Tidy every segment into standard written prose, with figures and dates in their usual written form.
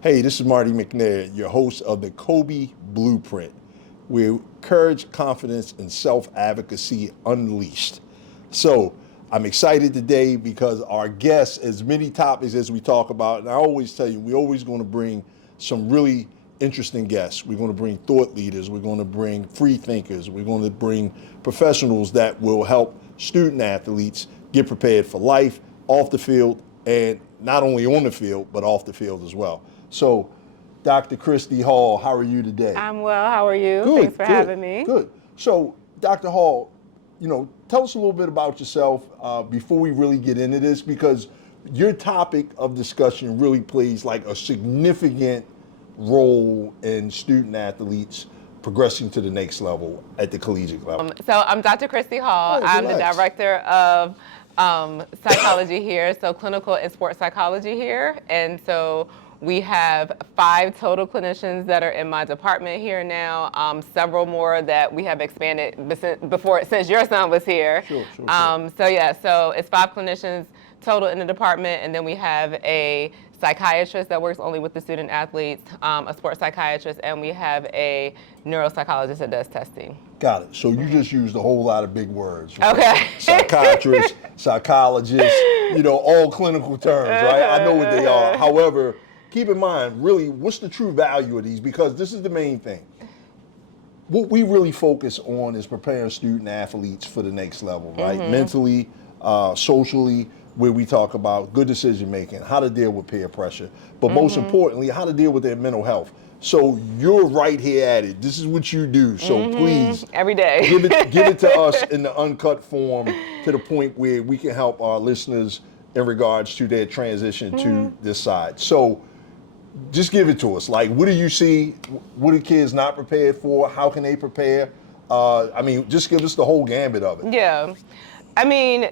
Hey, this is Marty McNair, your host of the K.O.B.Y Blueprint. We encourage confidence and self-advocacy unleashed. So I'm excited today because our guests, as many topics as we talk about, and I always tell you, we're always going to bring some really interesting guests. We're going to bring thought leaders. We're going to bring free thinkers. We're going to bring professionals that will help student athletes get prepared for life, off the field, and not only on the field, but off the field as well. So, Dr. Kristi Hall, how are you today? I'm well. How are you? Good, Thanks for good, having me. Good. So, Dr. Hall, tell us a little bit about yourself before we really get into this, because your topic of discussion really plays like a significant role in student athletes progressing to the next level at the collegiate level. So I'm Dr. Kristi Hall. Oh, I'm the relax. director of psychology here, so clinical and sports psychology here. And so we have 5 total clinicians that are in my department here now, several more that we have expanded since your son was here. Sure. So it's 5 clinicians total in the department, and then we have a psychiatrist that works only with the student athletes, a sports psychiatrist, and we have a neuropsychologist that does testing. Got it. So you just used a whole lot of big words. Right? Okay. Psychiatrist, psychologist, all clinical terms, right? I know what they are. However, keep in mind, really, what's the true value of these? Because this is the main thing. What we really focus on is preparing student athletes for the next level, right? Mm-hmm. Mentally, socially, where we talk about good decision making, how to deal with peer pressure, but most importantly, how to deal with their mental health. So you're right here at it. This is what you do. So please, every day, give it to us in the uncut form, to the point where we can help our listeners in regards to their transition to this side. So just give it to us. Like, what do you see? What are kids not prepared for? How can they prepare? Just give us the whole gambit of it. Yeah. I mean,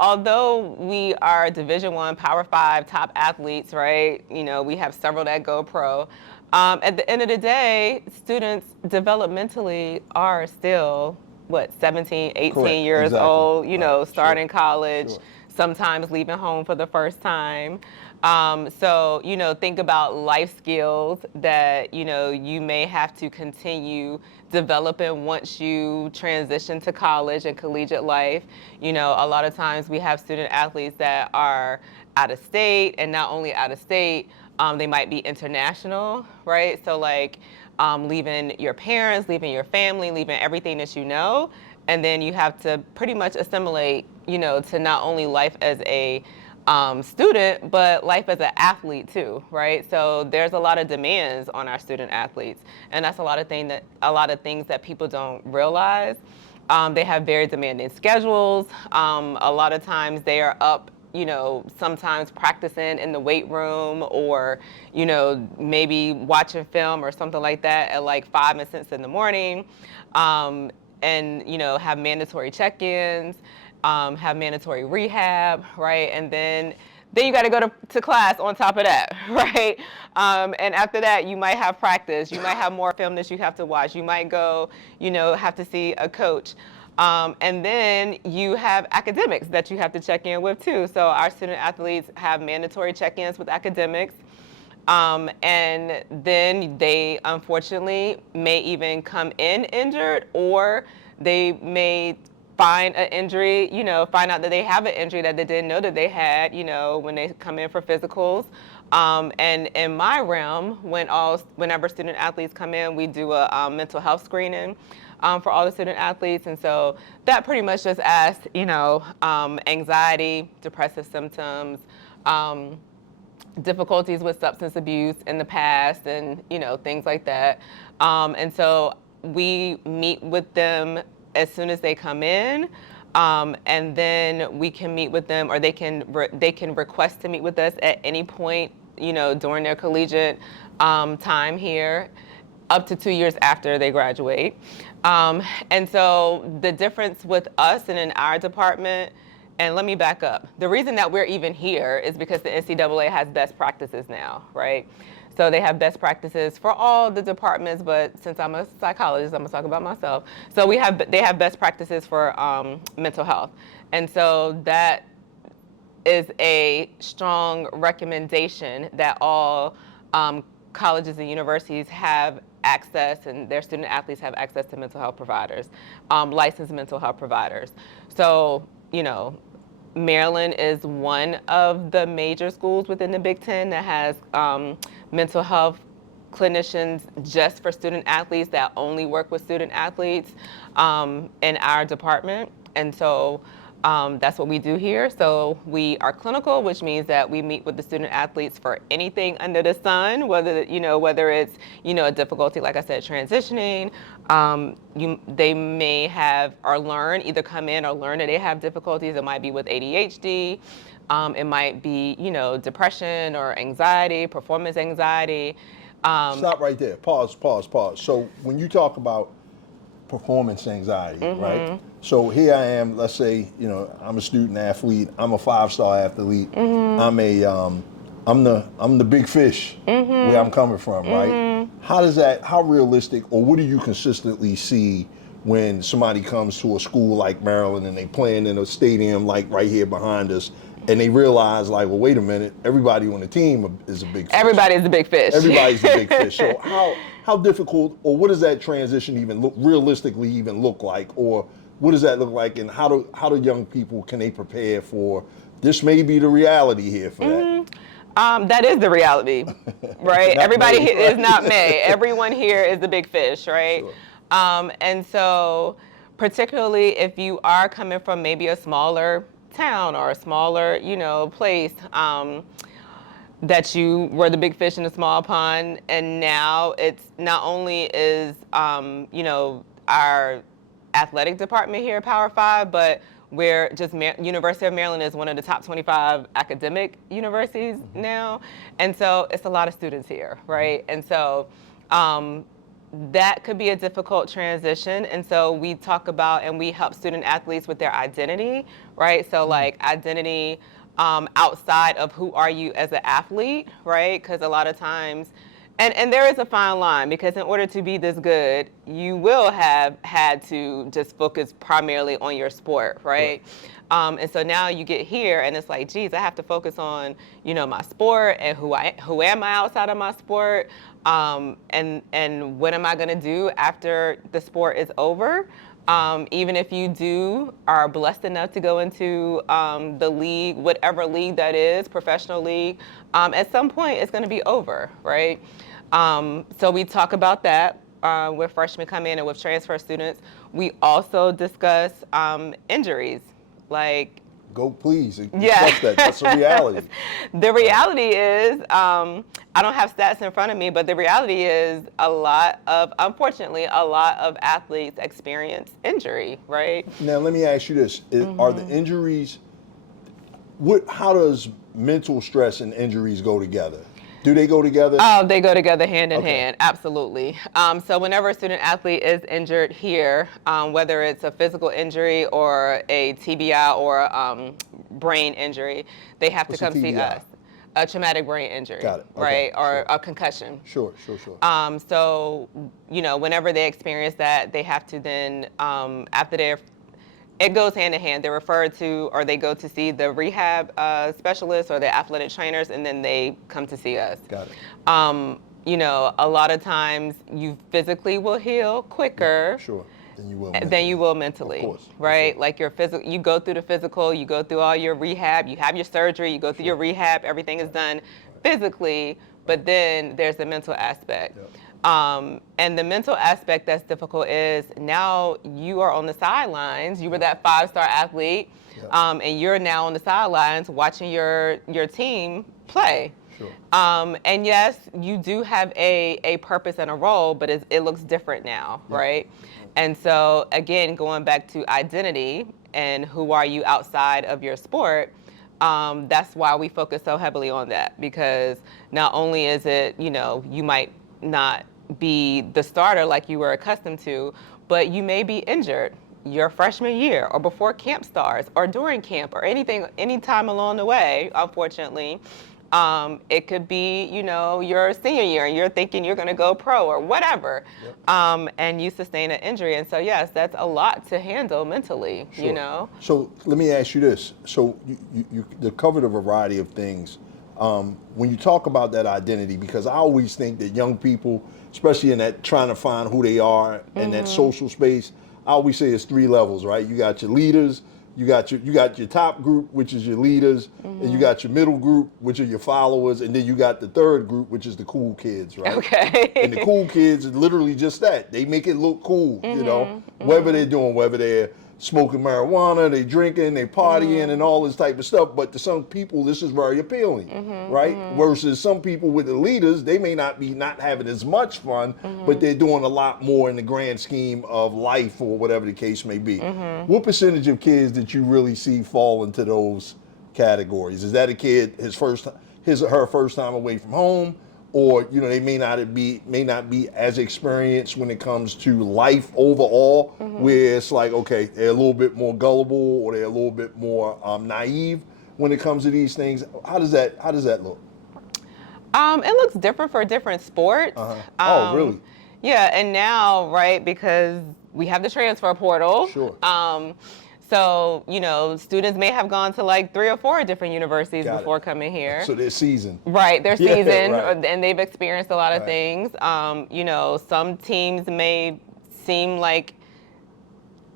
although we are Division I, Power 5 top athletes, right? We have several that go pro. At the end of the day, students developmentally are still, 17, 18 Correct. years Exactly. old, Right. starting Sure. college, Sure. sometimes leaving home for the first time. So think about life skills that, you may have to continue developing once you transition to college and collegiate life. A lot of times we have student athletes that are out of state, and not only out of state, they might be international, right? So leaving your parents, leaving your family, leaving everything that you know, and then you have to pretty much assimilate, to not only life as a student, but life as an athlete too, right? So there's a lot of demands on our student athletes, and that's a lot of things that people don't realize. They have very demanding schedules. A lot of times they are up, sometimes practicing in the weight room, or maybe watching film or something like that at like 5 and 6 in the morning, and have mandatory check-ins. Have mandatory rehab, right? And then you got to go to class on top of that, right? And after that, you might have practice. You might have more film that you have to watch. You might go, have to see a coach. And then you have academics that you have to check in with too. So our student athletes have mandatory check-ins with academics. And then they unfortunately may even come in injured, or they may find an injury, find out that they have an injury that they didn't know that they had, when they come in for physicals. And in my realm, whenever student athletes come in, we do a mental health screening for all the student athletes. And so that pretty much just asks, anxiety, depressive symptoms, difficulties with substance abuse in the past, and, things like that. And so we meet with them as soon as they come in, and then we can meet with them, or they can request to meet with us at any point, during their collegiate time here, up to 2 years after they graduate. And so the difference with us and in our department, and let me back up. The reason that we're even here is because the NCAA has best practices now, right? So they have best practices for all the departments, but since I'm a psychologist, I'm gonna talk about myself. So they have best practices for mental health. And so that is a strong recommendation that all colleges and universities have access, and their student athletes have access to mental health providers, licensed mental health providers. So, Maryland is one of the major schools within the Big Ten that has mental health clinicians just for student athletes that only work with student athletes in our department. And so that's what we do here. So we are clinical, which means that we meet with the student athletes for anything under the sun, whether it's a difficulty, like I said, transitioning. They may have or learn, either come in or learn that they have difficulties. It might be with ADHD. It might be depression or anxiety, performance anxiety. Stop right there. Pause. So when you talk about performance anxiety, right? So here I am, let's say, I'm a student athlete, I'm a 5-star athlete, I'm the big fish where I'm coming from, right? How realistic, or what do you consistently see when somebody comes to a school like Maryland and they playing in a stadium like right here behind us, and they realize, like, well, wait a minute, everybody on the team is a big fish. Everybody's a big fish. Everybody's a big fish. So how difficult, or what does that transition even realistically look like, or what does that look like, and how do young people, can they prepare for this? May be the reality here for that. That is the reality, right? Everybody here is not May. Everyone here is the big fish, right? Sure. And so, particularly if you are coming from maybe a smaller town or a smaller, place, that you were the big fish in a small pond, and now it's not only is, our athletic department here at Power 5, but we're just, University of Maryland is one of the top 25 academic universities now. And so it's a lot of students here, right? And so that could be a difficult transition. And so we talk about, and we help student athletes with their identity, right? So like identity outside of who are you as an athlete, right? Because a lot of times, and there is a fine line, because in order to be this good, you will have had to just focus primarily on your sport, right? And so now you get here and it's like, geez, I have to focus on, my sport and who am I outside of my sport, and what am I gonna do after the sport is over? Even if you are blessed enough to go into the league, whatever league that is, professional league, at some point it's gonna be over, right? So we talk about that with freshmen come in and with transfer students. We also discuss injuries, like. Go, please. Yeah. That's a reality. The reality is, I don't have stats in front of me, but the reality is unfortunately, a lot of athletes experience injury, right? Now, let me ask you this. Are the injuries, how does mental stress and injuries go together? Do they go together? Oh, they go together hand in hand, absolutely. So whenever a student athlete is injured here, whether it's a physical injury or a TBI or a brain injury, they have to come see us. A traumatic brain injury, Got it. Okay. Right? Or a concussion. Sure. So, whenever they experience that, they have to then, after it goes hand in hand. They're referred to, or they go to see the rehab specialists or the athletic trainers, and then they come to see us. Got it. A lot of times you physically will heal quicker. Sure. Than you will mentally. Of course. Right? Like your physical, you go through the physical, you go through all your rehab, you have your surgery, you go through your rehab, everything is done physically, but then there's the mental aspect. Yep. And the mental aspect that's difficult is now you are on the sidelines. You were that 5-star athlete, and you're now on the sidelines watching your team play. Sure. And yes, you do have a purpose and a role, but it looks different now, right? And so again, going back to identity and who are you outside of your sport, that's why we focus so heavily on that, because not only is it, you might not be the starter like you were accustomed to, but you may be injured your freshman year or before camp starts or during camp or any time along the way, unfortunately. It could be, your senior year and you're thinking you're going to go pro or whatever, and you sustain an injury. And so, yes, that's a lot to handle mentally, Sure. So let me ask you this. So you covered a variety of things When you talk about that identity, because I always think that young people, especially in that trying to find who they are in that social space, I always say it's 3 levels, right? You got your leaders, you got your top group, which is your leaders, and you got your middle group, which are your followers, and then you got the third group, which is the cool kids, right? Okay. And the cool kids is literally just that. They make it look cool, you know, whatever they're doing, whether they're smoking marijuana, they drinking, they partying, and all this type of stuff. But to some people, this is very appealing, right? Versus some people with the leaders, they may not be not having as much fun, but they're doing a lot more in the grand scheme of life or whatever the case may be. What percentage of kids did you really see fall into those categories? Is that a kid his or her first time away from home? Or they may not be as experienced when it comes to life overall, where it's like, okay, they're a little bit more gullible or they're a little bit more naive when it comes to these things. How does that look? It looks different for different sports. Oh, really? Yeah, and now, right, because we have the transfer portal. Sure. So, students may have gone to like 3 or 4 different universities before coming here. So they're seasoned. Right, they're seasoned, right. And they've experienced a lot of things. Some teams may seem like,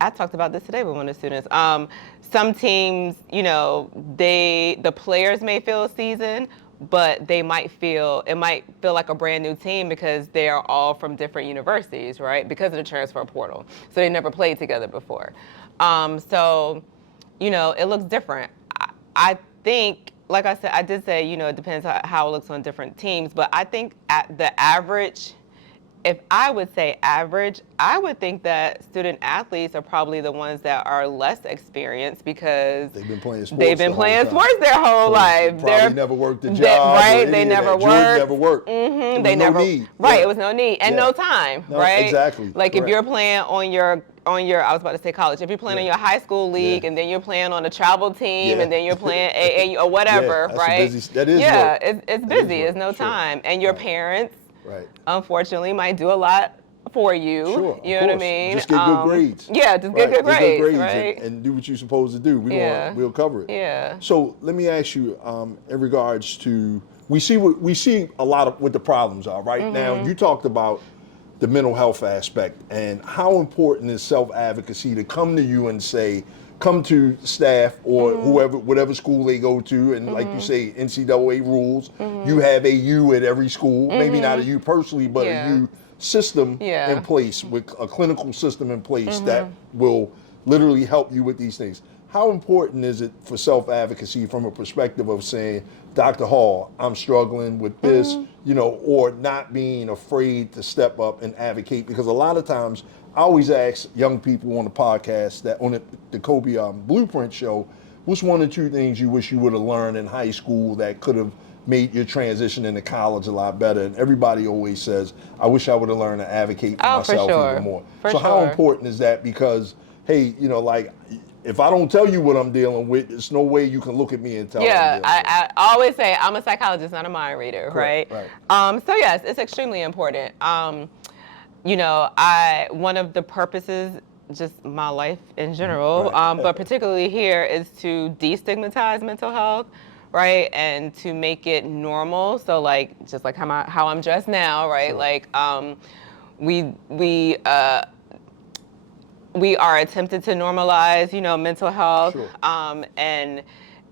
I talked about this today with one of the students. Some teams, the players may feel seasoned, but it might feel like a brand new team because they are all from different universities, right? Because of the transfer portal. So they never played together before. It looks different. I think, like I said, I did say, it depends how it looks on different teams, but I think at the average, if I would say average, I would think that student athletes are probably the ones that are less experienced because they've been playing sports. Their whole life. Probably never worked a job. Right? They never worked. Jordan never worked. They never. Need. Right. It was no need and no time. No, right. Exactly. Like Correct. If you're playing on your I was about to say college. If you're playing on your high school league and then you're playing on a travel team and then you're playing AA or whatever, right? That is work. It's busy. It's no time, and your parents. Right. Unfortunately, might do a lot for you. Sure, you know what I mean? Just get good grades. Yeah, just get good grades, right? And do what you're supposed to do. We'll cover it. Yeah. So let me ask you, in regards to we see a lot of what the problems are right now. You talked about the mental health aspect and how important is self-advocacy to come to you and say, come to staff or whatever school they go to, and like you say, NCAA rules. You have a U at every school, maybe not a U personally, but a U system in place, with a clinical system in place that will literally help you with these things. How important is it for self-advocacy from a perspective of saying, Dr. Hall, I'm struggling with this, or not being afraid to step up and advocate? Because a lot of times I always ask young people on the podcast that on the K.O.B.Y. Blueprint show, what's 1 or 2 things you wish you would have learned in high school that could have made your transition into college a lot better? And everybody always says, I wish I would have learned to advocate for myself even more. How important is that? Because, hey, like, if I don't tell you what I'm dealing with, there's no way you can look at me and tell me. Yeah, I always say I'm a psychologist, not a mind reader, right? So yes, it's extremely important. One of the purposes, just my life in general, but particularly here, is to destigmatize mental health, right? And to make it normal. So like, just like how I'm dressed now, right? Sure. Like, we are attempted to normalize, mental health. Sure.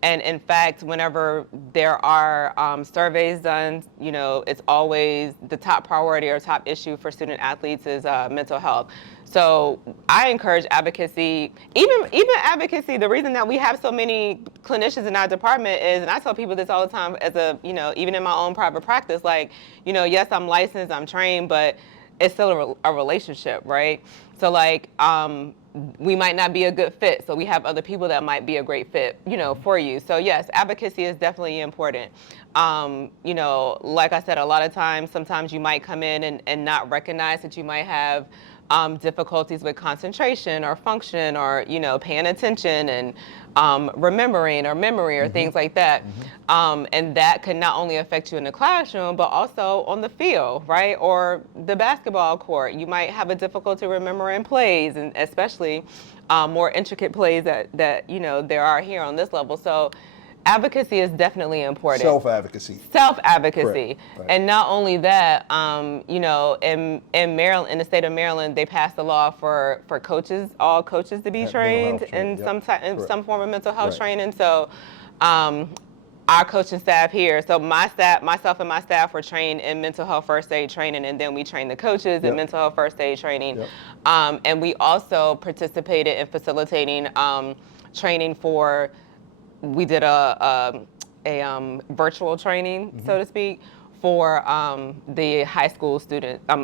And in fact, whenever there are surveys done, it's always the top priority or top issue for student athletes is mental health. So I encourage advocacy, even advocacy. The reason that we have so many clinicians in our department is, and I tell people this all the time as even in my own private practice, like, yes, I'm licensed, I'm trained, but it's still a relationship, right? So like, we might not be a good fit, so we have other people that might be a great fit, for you. So yes, advocacy is definitely important. Like I said, a lot of times, sometimes you might come in and not recognize that you might have difficulties with concentration or function or, paying attention and remembering or memory or things like that. And that can not only affect you in the classroom, but also on the field, right? Or the basketball court. You might have a difficulty remembering plays, and especially more intricate plays that there are here on this level. So advocacy is definitely important. Self-advocacy. Self-advocacy. Right. And not only that, you know, in Maryland, in the state of Maryland, they passed a law for coaches, all coaches to be Have mental health trained training, in yep. some form of mental health Right. training. So our coaching staff here, so myself and my staff were trained in mental health first aid training, and then we trained the coaches in mental health first aid training. Yep. And we also participated in facilitating training for, we did a virtual training, so to speak, for the high school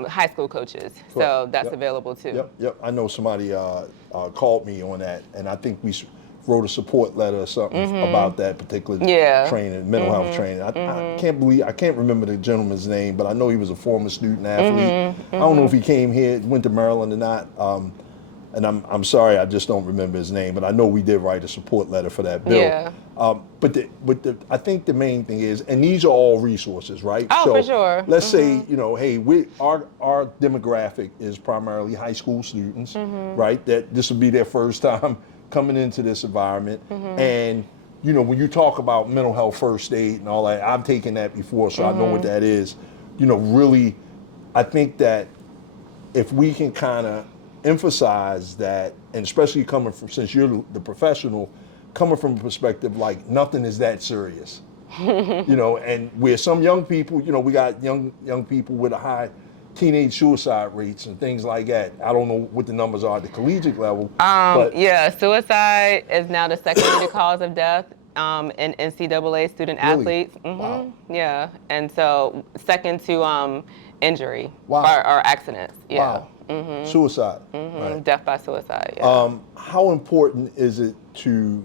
high school coaches. Correct. So that's Yep. available too. Yep. I know somebody called me on that, and I think we wrote a support letter or something about that particular training, mental health training. I can't remember the gentleman's name, but I know he was a former student athlete. I don't know if he came here, went to Maryland or not. And I'm sorry, I just don't remember his name, but I know we did write a support letter for that bill. Yeah. But I think the main thing is, and these are all resources, right? Oh, so for sure. Let's say, you know, hey, our demographic is primarily high school students, right? That this will be their first time coming into this environment. And, you know, when you talk about mental health first aid and all that, I've taken that before, so I know what that is. You know, really, I think that if we can kind of emphasize that, and especially coming from, since you're the professional, coming from a perspective like nothing is that serious, you know, and where some young people, you know, we got young people with a high teenage suicide rates and things like that. I don't know what the numbers are at the collegiate level. But yeah, suicide is now the second leading cause of death in NCAA student athletes. Wow. Yeah, and so second to injury Wow. or accidents. Yeah. Wow. Suicide. Right. Death by suicide. Yeah. How important is it to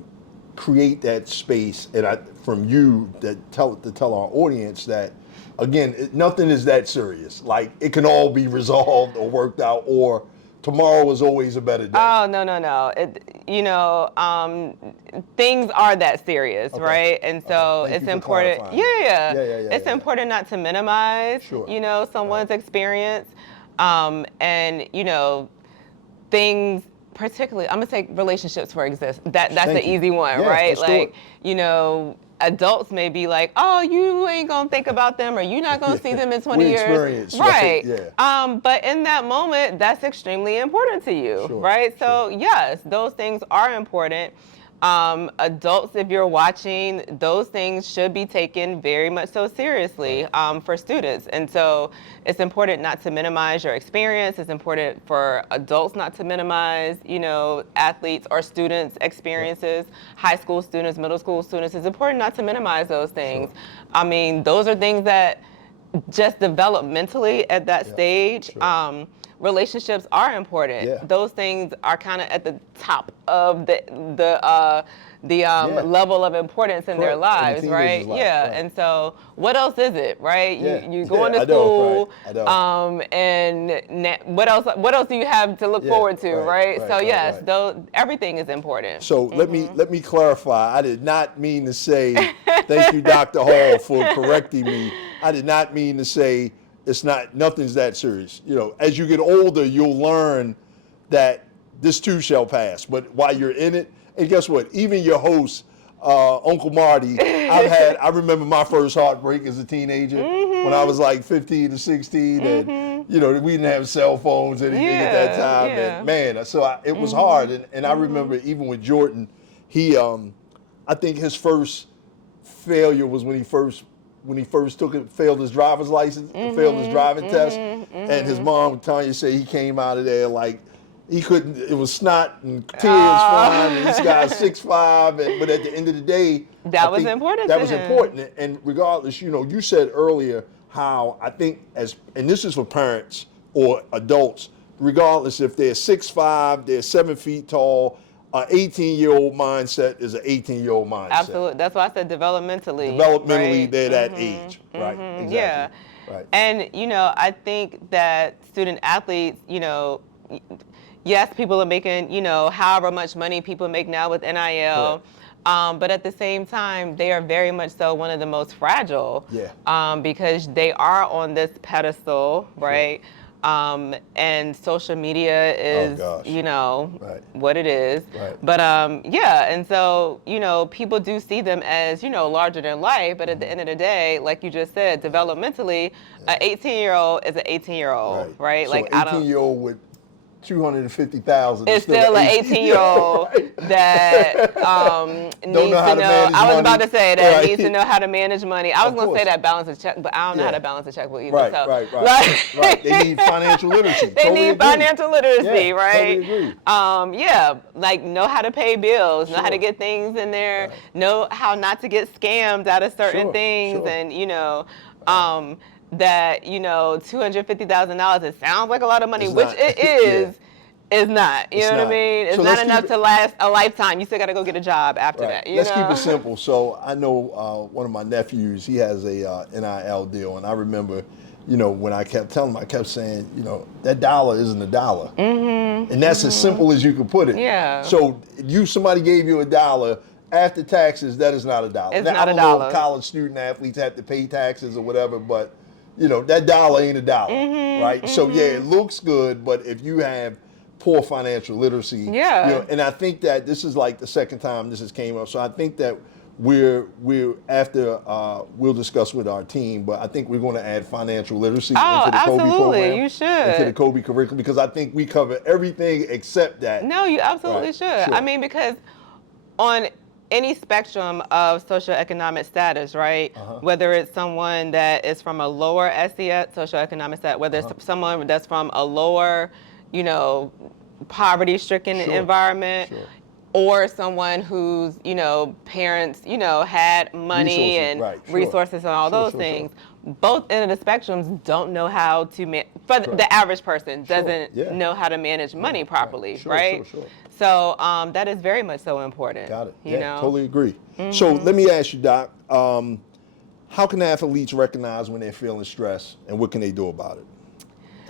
create that space, and from you to tell our audience that, again, nothing is that serious. Like, it can all be resolved or worked out, or tomorrow is always a better day. Oh, no. You know, things are that serious, right? And so Thank it's you for important. clarifying. Yeah. Yeah, It's important not to minimize, Sure. you know, someone's experience. And, you know, things, particularly, I'm gonna take relationships for exist. That's Thank the you. easy one, Yeah, right? let's do Like, it. you know, adults may be like, oh, you ain't gonna think about them, or you're not gonna see them in 20 We years. experience, Right. Yeah. But in that moment, that's extremely important to you, Sure, right? So yes, those things are important. Adults, if you're watching, those things should be taken very much so seriously for students. And so it's important not to minimize your experience. It's important for adults not to minimize, you know, athletes or students' experiences, high school students, middle school students. It's important not to minimize those things. Sure. I mean, those are things that just develop mentally at that stage. Sure. Relationships are important. Yeah. Those things are kind of at the top of the level of importance in their Correct. lives, In the right? teenager's life, Yeah. right. And so, what else is it, right? Yeah. You going to I know, school, right. I know. and what else? What else do you have to look forward to, right? So yes, everything is important. So let me clarify. I did not mean to say, thank you, Dr. Hall, for correcting me. I did not mean to say nothing's that serious. You know, as you get older, you'll learn that this too shall pass. But while you're in it, and guess what? Even your host, Uncle Marty, I remember my first heartbreak as a teenager when I was like 15 to 16, and you know, we didn't have cell phones or anything at that time. Yeah. And man, so it was hard. And I remember even with Jordan, I think his first failure was when he first failed his driver's license, failed his driving test, and his mom, Tanya, said he came out of there like he couldn't. It was snot and tears flying. And this guy's 6'5", but at the end of the day, that was important. That was important. And regardless, you know, you said earlier how I think and this is for parents or adults, regardless if they're 6'5", they're 7 feet tall. An 18-year-old mindset is an 18-year-old mindset. Absolutely. That's why I said developmentally. Right? They're that age, right? Exactly. Yeah. Right. And, you know, I think that student athletes, you know, yes, people are making, you know, however much money people make now with NIL. But at the same time, they are very much so one of the most fragile. Yeah. Because they are on this pedestal, right? And social media is, gosh. you know, Right. what it is. Right. But yeah, and so, you know, people do see them as, you know, larger than life. But at the end of the day, like you just said, developmentally, an 18-year-old is an 18-year-old, right? So Like, I don't. 18-year-old with 250,000 is It's still still an an 18-year-old right? that Don't know needs how to to know. manage I was about money. to say that Right. needs to know how to manage money. I was Of going to say course. that balance a check, but I don't know how Yeah. to balance a checkbook either. Right, So, right. like, They need financial literacy. they Totally need agree. financial literacy, Yeah, right? totally agree. Yeah, like know how to pay bills, know how to Sure. get things in there, Right. know how not to get scammed out of certain things, Sure. and you know. That, you know, $250,000, it sounds like a lot of money, It's which not. it Yeah. is. It's not. You It's know what I not. mean? It's So not let's keep enough it to last a lifetime. You still got to go get a job after right. that. You Let's know? keep it simple. So I know one of my nephews. He has a NIL deal, and I remember, you know, when I kept telling him, I kept saying, you know, that dollar isn't a dollar, and that's as simple as you can put it. Yeah. So somebody gave you $1. After taxes, that is not a dollar. It's Now, not I a don't know dollar. if college student athletes have to pay taxes or whatever, but you know that dollar ain't a dollar, right? So yeah, it looks good, but if you have poor financial literacy, Yeah. you know, and I think that this is like the second time this has came up. So I think that we're after we'll discuss with our team, but I think we're going to add financial literacy Oh, into the K.O.B.Y absolutely. program, You should. into the K.O.B.Y curriculum, because I think we cover everything except that. No, you absolutely Right. should. Sure. I mean, because on any spectrum of socioeconomic status, right? Whether it's someone that is from a lower SES, socioeconomic status, whether it's someone that's from a lower, you know, poverty-stricken Sure. environment, Sure. or someone whose, you know, parents, you know, had money Resources, and right, sure. resources and all those things. Both end of the spectrums don't know how to for the average person doesn't Yeah. know how to manage money properly, Sure, right? sure. So that is very much so important. Got it. You Yeah, know? totally agree. So let me ask you, Doc, how can athletes recognize when they're feeling stressed, and what can they do about it?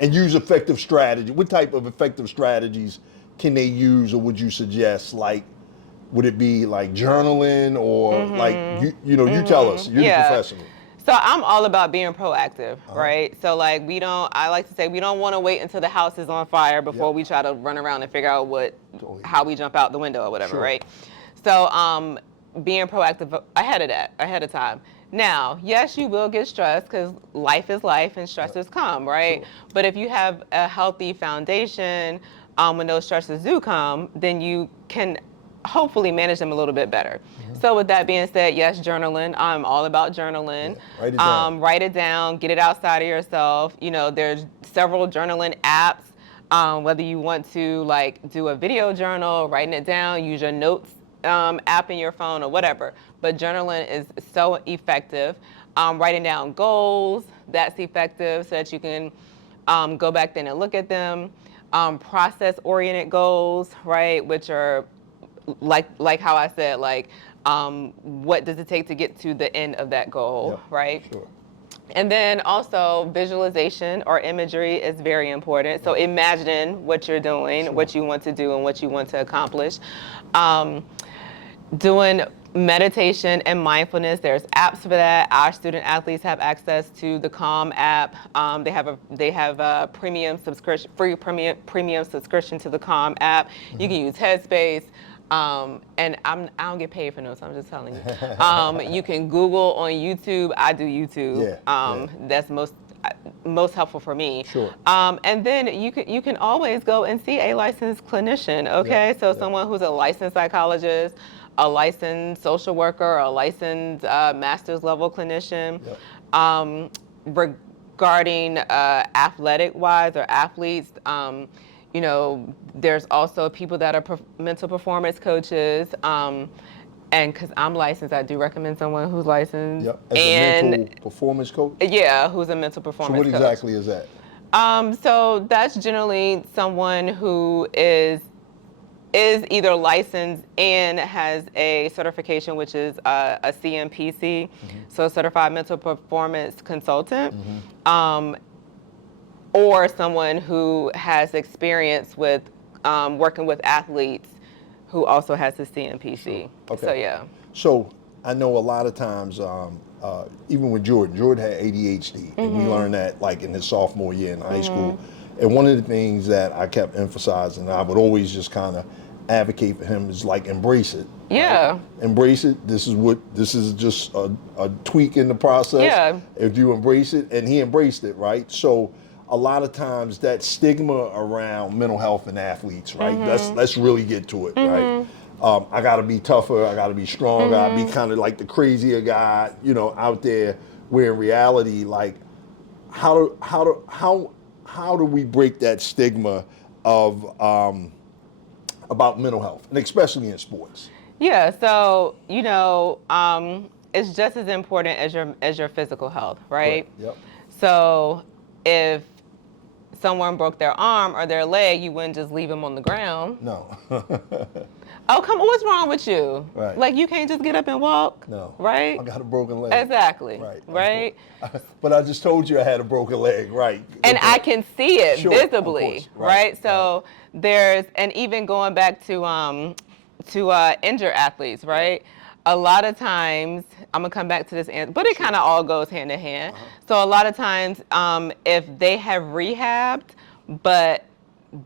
And use effective strategy. What type of effective strategies can they use, or would you suggest? Like, would it be like journaling, or like you know, you tell us. You're the professional. So I'm all about being proactive, right? So like I like to say we don't want to wait until the house is on fire before we try to run around and figure out how we jump out the window or whatever, right? So being proactive ahead of time. Now, yes, you will get stressed because life is life and stresses come, right? Sure. But if you have a healthy foundation, when those stresses do come, then you can hopefully manage them a little bit better. So with that being said, yes, journaling. I'm all about journaling. Yeah, write it down. Write it down, get it outside of yourself. You know, there's several journaling apps, whether you want to like do a video journal, writing it down, use your notes app in your phone or whatever. But journaling is so effective. Writing down goals, that's effective so that you can go back then and look at them. Process-oriented goals, right, which are like how I said, like what does it take to get to the end of that goal, right? Sure. And then also visualization or imagery is very important. So imagining what you're doing, what you want to do, and what you want to accomplish. Doing meditation and mindfulness. There's apps for that. Our student athletes have access to the Calm app. They have a premium subscription, free premium subscription to the Calm app. You can use Headspace. And I don't get paid for those, so I'm just telling you. You can Google on YouTube. I do YouTube. That's most helpful for me. Sure. And then you can always go and see a licensed clinician. Okay, so someone who's a licensed psychologist, a licensed social worker, a licensed master's level clinician. Regarding athletic-wise or athletes, you know, there's also people that are mental performance coaches. And because I'm licensed, I do recommend someone who's licensed. As a mental performance coach? Yeah, who's a mental performance coach. So what exactly is that? So that's generally someone who is either licensed and has a certification, which is a CMPC, so Certified Mental Performance Consultant, or someone who has experience with working with athletes who also has the CMPC. Sure. Okay. So yeah. So I know a lot of times, even with Jordan had ADHD, and we learned that like in his sophomore year in high school. And one of the things that I kept emphasizing, I would always just kind of advocate for him, is like embrace it. Yeah. Right? Embrace it. This is just a tweak in the process. Yeah. If you embrace it, and he embraced it, right? So a lot of times that stigma around mental health in athletes, right? Let's really get to it, right? I got to be tougher. I got to be strong. I got to be kind of like the crazier guy, out there. Where in reality, like, how do we break that stigma of about mental health, and especially in sports? Yeah, so it's just as important as your physical health, right? Correct. Yep. So if someone broke their arm or their leg, you wouldn't just leave them on the ground. No. Oh, come on, what's wrong with you? Right. Like, you can't just get up and walk? No. Right? I got a broken leg. Exactly. Right. Right? But I just told you I had a broken leg, right? And I can see it Sure, of visibly, course. right? So there's, and even going back to injured athletes, right? A lot of times, I'm gonna come back to this answer, but it kind of all goes hand in hand. So a lot of times, if they have rehabbed, but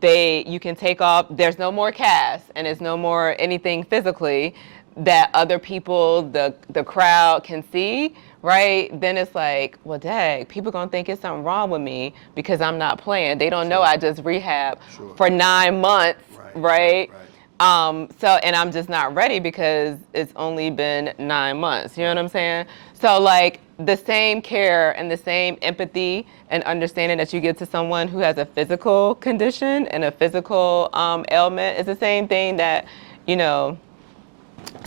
you can take off, there's no more cast and there's no more anything physically that other people, the crowd can see, right? Then it's like, well, dang, people gonna think it's something wrong with me because I'm not playing. They don't know I just rehab for 9 months, right? And I'm just not ready because it's only been 9 months. You know what I'm saying? So like the same care and the same empathy and understanding that you give to someone who has a physical condition and a physical ailment is the same thing that,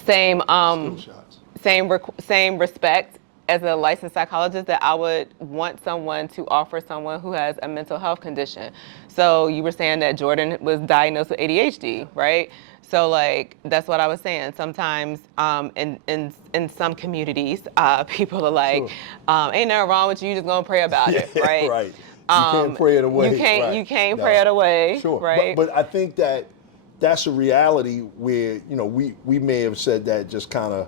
same same respect as a licensed psychologist that I would want someone to offer someone who has a mental health condition. So you were saying that Jordan was diagnosed with ADHD, right? So like that's what I was saying. Sometimes in some communities, people are like, "Ain't nothing wrong with you. You just gonna pray about it, right?" Right. You can't pray it away. You can't pray it away. Sure. Right. But I think that's a reality where we may have said that just kind of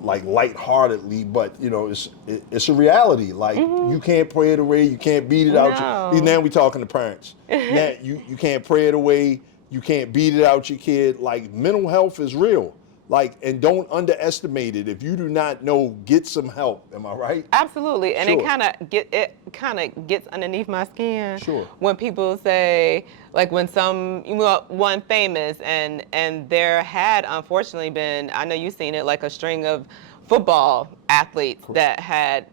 like lightheartedly, but it's a reality. Like you can't pray it away. You can't beat it out. Now we talking to parents. Now you can't pray it away. You can't beat it out your kid. Like mental health is real. Like, and don't underestimate it. If you do not know, get some help. Am I right? Absolutely, and Sure. it kind of gets underneath my skin. Sure. When people say, like, when one famous and there had unfortunately been, I know you've seen it, like a string of football athletes that had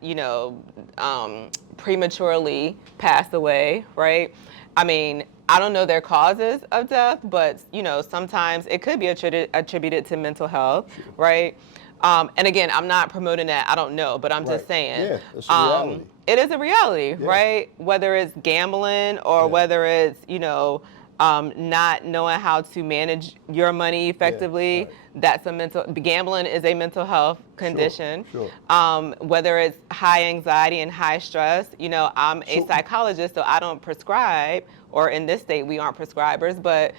prematurely passed away, right? I mean, I don't know their causes of death, but sometimes it could be attributed to mental health, right? And again, I'm not promoting that. I don't know, but I'm just saying. Yeah, it's a reality. It is a reality, right? Whether it's gambling or whether it's not knowing how to manage your money effectively. That's gambling is a mental health condition. Sure. Whether it's high anxiety and high stress, I'm a psychologist, so I don't prescribe, or in this state we aren't prescribers, but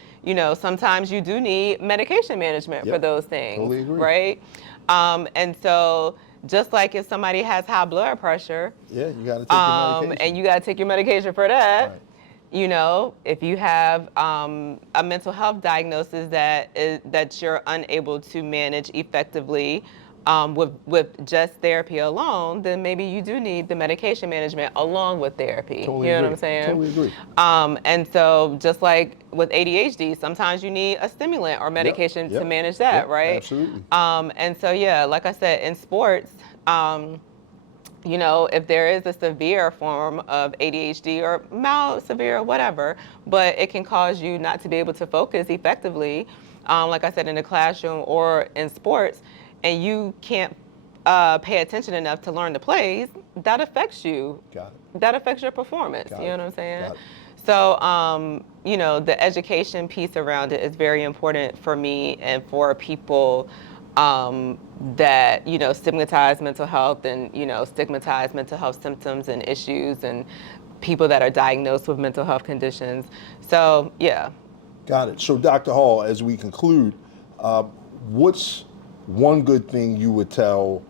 sometimes you do need medication management for those things, totally agree. right? And so just like if somebody has high blood pressure, you got to take your medication. and you got to take your medication for that. Right. If you have a mental health diagnosis that you're unable to manage effectively with just therapy alone, then maybe you do need the medication management along with therapy. Totally you know agree. what I'm saying? Totally agree. And so just like with ADHD, sometimes you need a stimulant or medication to manage that, right? Absolutely. And so, like I said, in sports, if there is a severe form of ADHD or mild, severe, whatever, but it can cause you not to be able to focus effectively, like I said, in the classroom or in sports, and you can't pay attention enough to learn the plays, that affects you. Got it. That affects your performance. Got you know it. what I'm saying? Got it. So, the education piece around it is very important for me and for people that stigmatize mental health and stigmatize mental health symptoms and issues and people that are diagnosed with mental health conditions. So Got it. So Dr. Hall, as we conclude, what's one good thing you would tell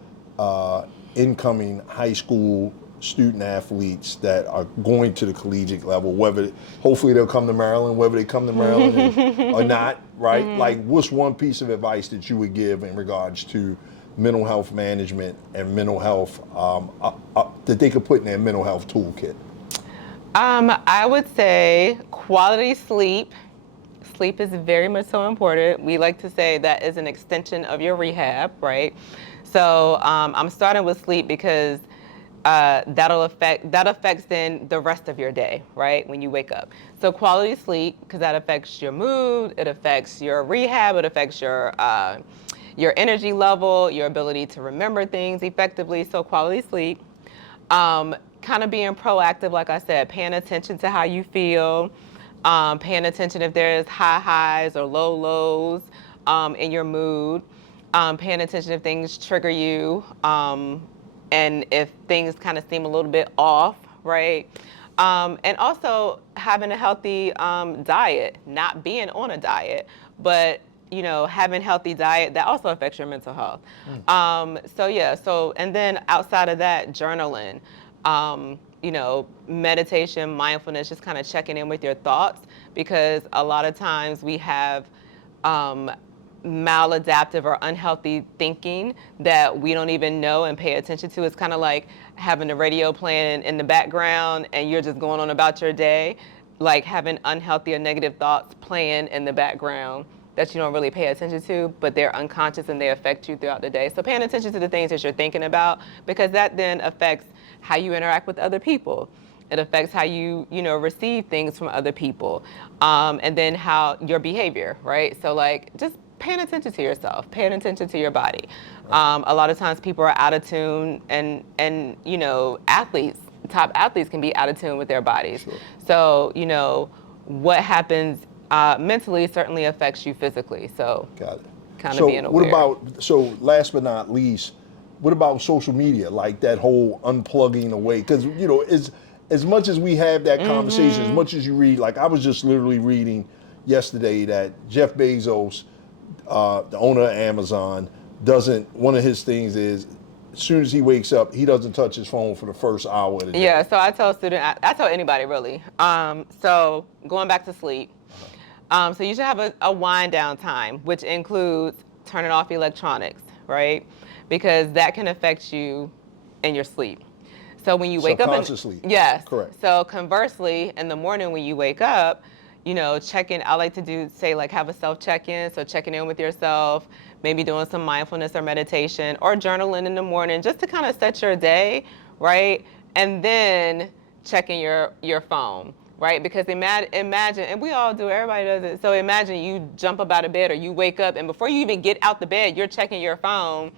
incoming high school student athletes that are going to the collegiate level, whether hopefully they'll come to Maryland, whether they come to Maryland or not, right? Like, what's one piece of advice that you would give in regards to mental health management and mental health that they could put in their mental health toolkit? I would say quality sleep. Sleep is very much so important. We like to say that is an extension of your rehab, right? So I'm starting with sleep because that affects then the rest of your day, right? When you wake up. So quality sleep, because that affects your mood, it affects your rehab, it affects your energy level, your ability to remember things effectively. So quality sleep. Kind of being proactive, like I said, paying attention to how you feel, paying attention if there's high highs or low lows in your mood, paying attention if things trigger you, and if things kind of seem a little bit off, right? And also having a healthy diet, not being on a diet, but having healthy diet that also affects your mental health. And then outside of that, journaling, meditation, mindfulness, just kind of checking in with your thoughts, because a lot of times we have maladaptive or unhealthy thinking that we don't even know and pay attention to. It's kind of like having the radio playing in the background and you're just going on about your day, like having unhealthy or negative thoughts playing in the background that you don't really pay attention to, but they're unconscious and they affect you throughout the day. So paying attention to the things that you're thinking about, because that then affects how you interact with other people. It affects how you receive things from other people, and then how your behavior, right? So like just paying attention to yourself, paying attention to your body. Right. A lot of times people are out of tune, and athletes, top athletes can be out of tune with their bodies. Sure. So what happens mentally certainly affects you physically. So got it. Kind of being aware. Last but not least, what about social media? Like that whole unplugging away, because as much as we have that conversation, as much as you read, like I was just literally reading yesterday that Jeff Bezos, the owner of Amazon, one of his things is, as soon as he wakes up, he doesn't touch his phone for the first hour of the day. Yeah, so I tell anybody really. So going back to sleep, so you should have a wind down time, which includes turning off electronics, right? Because that can affect you in your sleep. So when you wake up, yes, correct. So conversely, in the morning when you wake up, check-in. I like to have a self check-in. So checking in with yourself, maybe doing some mindfulness or meditation or journaling in the morning, just to kind of set your day, right? And then checking your phone, right? Because imagine, and we all do, everybody does it. So imagine you jump up out of bed or you wake up, and before you even get out the bed, you're checking your phone.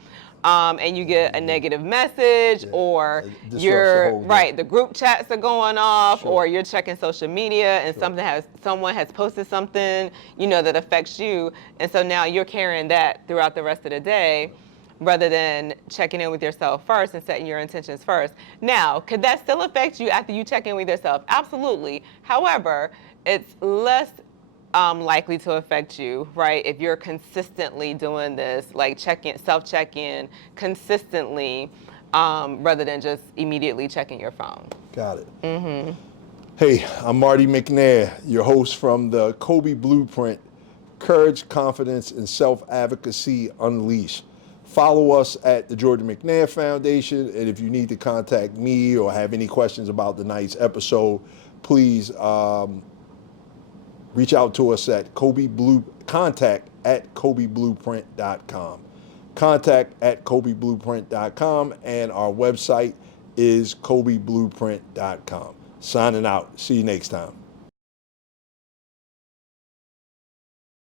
And you get a negative message, or the group chats are going off, sure, or you're checking social media and sure, someone has posted something, that affects you. And so now you're carrying that throughout the rest of the day, rather than checking in with yourself first and setting your intentions first. Now, could that still affect you after you check in with yourself? Absolutely. However, it's less likely to affect you, right? If you're consistently doing this, like self-check-in consistently, rather than just immediately checking your phone. Got it. Mm-hmm. Hey, I'm Marty McNair, your host from the K.O.B.Y Blueprint, Courage, Confidence, and Self-Advocacy Unleashed. Follow us at the Jordan McNair Foundation, and if you need to contact me or have any questions about the night's episode, please reach out to us at contact at KOBEBlueprint.com. Contact at KOBEBlueprint.com, and our website is KOBEBlueprint.com. Signing out. See you next time.